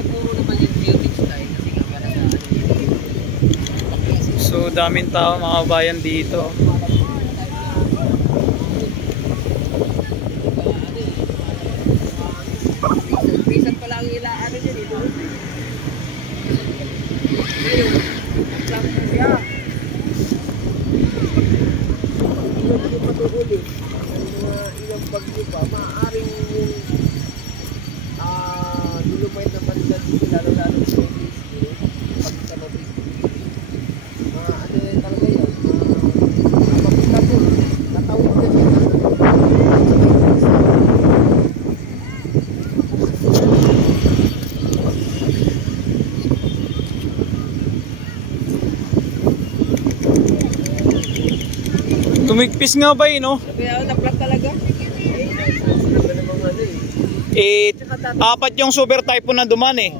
nagmuro naman yung beauty style kasi nga para sa ano. So daming tao mga bayan dito. Reason pa lang ilaan niya dito. Ngayon, ang na siya. Yung patuhuli, ilang bagyo pa, maaaring yung dulumite na balikan dito, lalo-lalo sa pagkita ng ano yan talaga yan, mapunta po, natawag na siya Tumigpis nga ba no? kaya na-plug talaga. Sinabi namang ano Apat yung super typhoon na duman eh.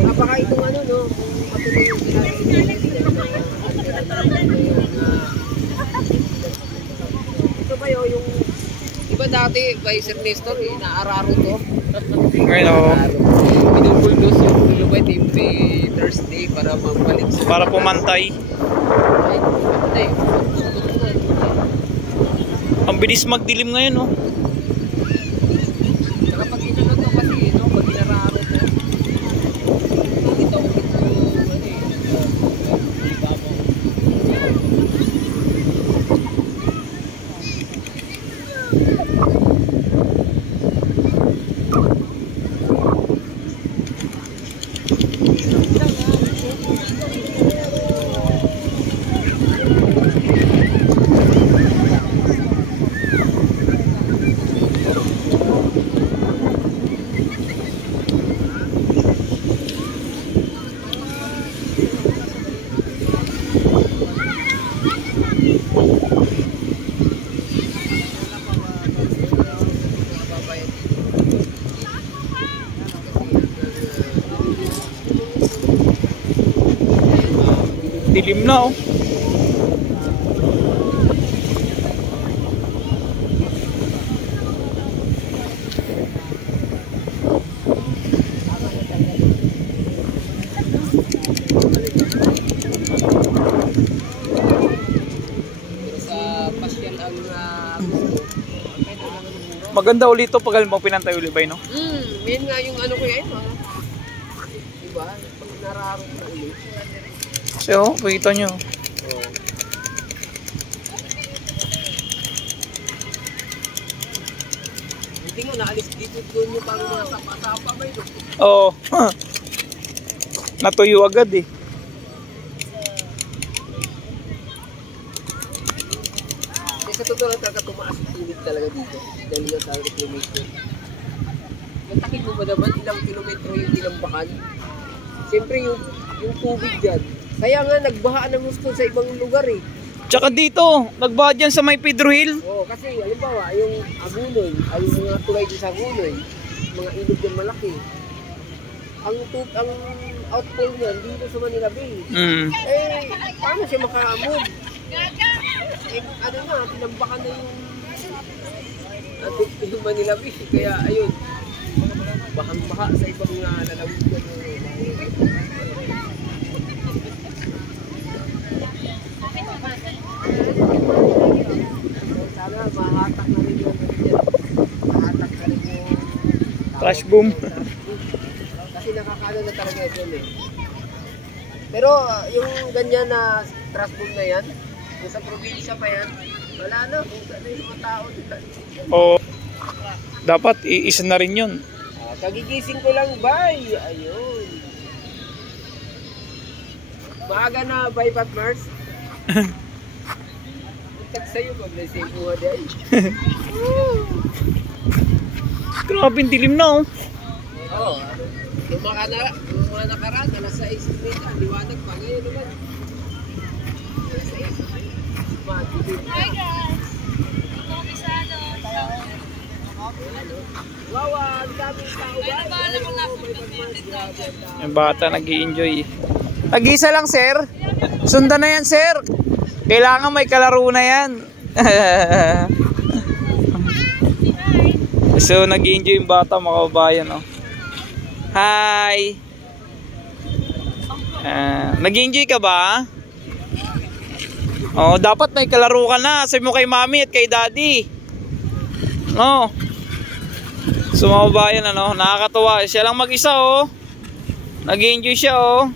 Baka itong ano no, kung patuloy yung ginagawa ito ba yung iba dati by Sir Nestor, naararo to. Ngayon o. Pinupuldos yung lulubay every Thursday para magbalik sa para pumantay. Ang bilis magdilim ngayon no. Saka pag inano to kasi no, pag inararo to ito dilim na oh. Maganda ulit ito pag mo pinantay ulit ba no? Yan nga yung ano ko yan diba? Pag nararo na ulit. Kasi oh, pakita nyo. Hindi mo naalis dito doon yung parang mga sapa-sapa ba ito? Oo. Natuyo agad eh. Sa totoo lang talaga tumaas ang init talaga dito dahil nga sa reclamation. Natakit mo ba naman ilang kilometro yung tinambakan? Siyempre yung tubig dyan. Kaya nga nagbaha ng gusto sa ibang lugar eh. Tsaka dito, nagbaha dyan sa may Pedro Hill. Oo, kasi halimbawa yung Agunoy, ay yung mga tulay din sa Agunoy, mga ilog yung malaki. Ang outfall niyan dito sa Manila Bay. Eh, paano siya maka-move? Ano na, tinambakan na yung Manila Bay. Kaya ayun, bahang-baha sa ibang lalawin ko. Sana mahatak na rin yung mahatak na rin yung Flash boom. kasi nakakano na talaga yun eh. Pero yung ganyan na trash boom na yan, yung sa probinsya pa yan, wala na kung saan yung mga tao dito. Oo. Dapat iisa na rin yun. Kagigising ko lang, bye! Ayun. Maaga na, bye Pat Mars. Tag sa'yo, mag-lasing buha dahil. Grabe, dilim na oh. Oo. Yung mga nakaraan, alas 6 na, liwanag pa. Ngayon naman. Alas 6. Hi guys! Komisado. Wow, ang daming tao ba? Yung bata nag-i-enjoy. Nag-isa lang sir. Sundan na yan sir. Kailangan may kalaro na yan. So, nag-enjoy yung bata, mga kababayan, oh. Hi! Nag-enjoy ka ba? Oh, dapat may kalaro ka na. Sabi mo kay mami at kay daddy. No. So, mga kababayan, ano, nakakatuwa. Siya lang mag-isa, oh. Nag-enjoy siya, oh.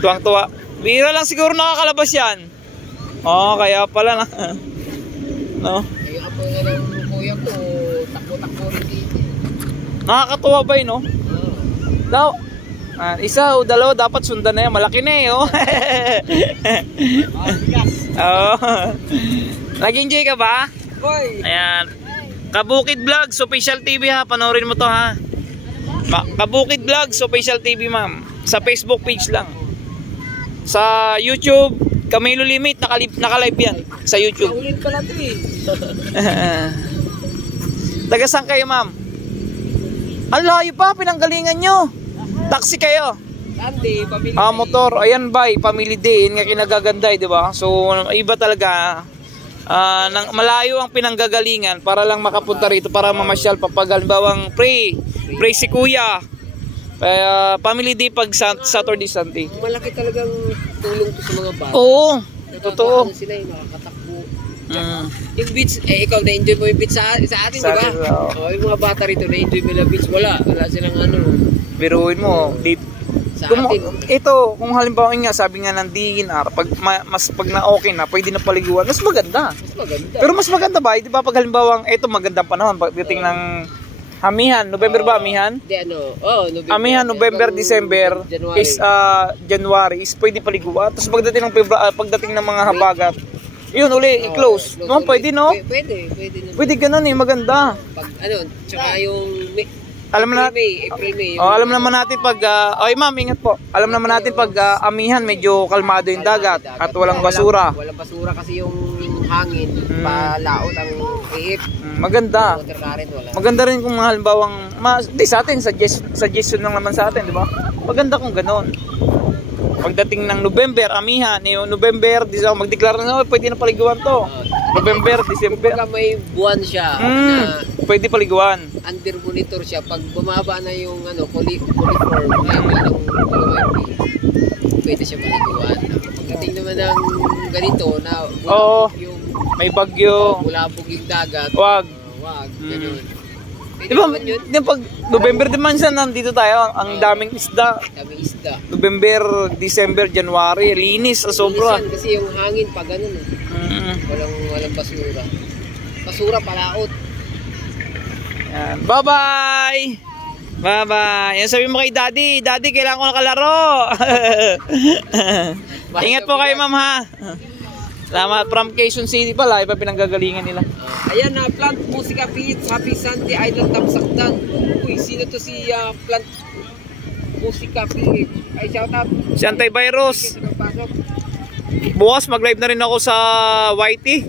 Tuwang-tuwa. Bira lang siguro nakakalabas yan. Oh, kaya pala na. No? Kaya ako nga ng kuya ko, takbo-takbo rin dito. Nakakatuwa ba yun, no? Daw. Isa o dalawa dapat sundan na yan. Malaki na eh, oh. Oh. Nag-enjoy ka ba? Boy! Ayan. Kabukid Vlogs, Official TV ha. Panoorin mo to ha. Kabukid Vlogs, Official TV ma'am. Sa Facebook page lang. Sa YouTube, Camilo Limit, naka-live yan. Sa YouTube. Ulit pala ito eh. Taga saan kayo ma'am? Ang layo pa, pinanggalingan nyo. Taxi kayo. Sunday, pamilya. Motor. Ayan ba, family day. Yan nga kinagaganday, di ba? So, iba talaga. Malayo ang pinanggagalingan para lang makapunta rito, para mamasyal papag halimbawang pray si kuya. Kaya family day pag Saturday Sunday. Malaki talagang tulong to sa mga bata. Oo, totoo. Sila yung makakatakbo. Yung beach, ikaw na-enjoy mo yung beach sa atin, di ba? Yung mga bata rito na-enjoy mo yung beach, wala silang ano. Biruin mo, sa atin. Ito, kung halimbawa nga, sabi nga ng DNR, pag na-okay na, pwede na paliguan, mas maganda. Mas maganda. Pero mas maganda ba? Di ba pag halimbawa, ito magandang panahon, pagdating ng Amihan, November ba Amihan? Di ano, November. Amihan, November, December January. is January is pwede paliguan. Tapos pagdating ng mga habagat, yun uli, i-close. No, pwede no? Pwede. Pwede ganun eh, maganda. Pag tsaka yung Alam na April, May. alam naman natin pag oy ma'am, ingat po. Alam naman natin pag Amihan medyo kalmado yung dagat at walang basura. Walang basura kasi yung hangin, palaot ang ihip. Maganda. Water current wala. Maganda rin kung halimbawang sa atin suggestion lang naman sa atin, di ba? Maganda kung ganoon. Pagdating ng November, Amihan, yung November, magdeklara na pwede na paliguan to. November, December. Pagka may buwan siya na pwede paliguan. Under monitor siya, pag bumaba na yung coliform, pwede siya paliguan. Pagdating naman ng ganito na yung may bagyo, bulabog yung dagat, wag ganun. Diba pag November naman siya, nandito tayo, ang daming isda. Daming isda. November, December, January, linis, sobra. Kasi yung hangin pa ganun walang basura. Basura palaot. Yan. Bye-bye! Bye-bye! Yan sabi mo kay Daddy, Daddy, kailangan ko nakalaro. Ingat po kayo, ma'am, ha? Salamat. From Quezon City pala, iba pinanggagalingan nila. Ayan na, Plant Musica Feeds, Happy Sunday, Idol Tamsakdan. Uy, sino to si Plant Musica Feeds? Ay, shout out. Si Antivirus. Bukas mag-live na rin ako sa YT.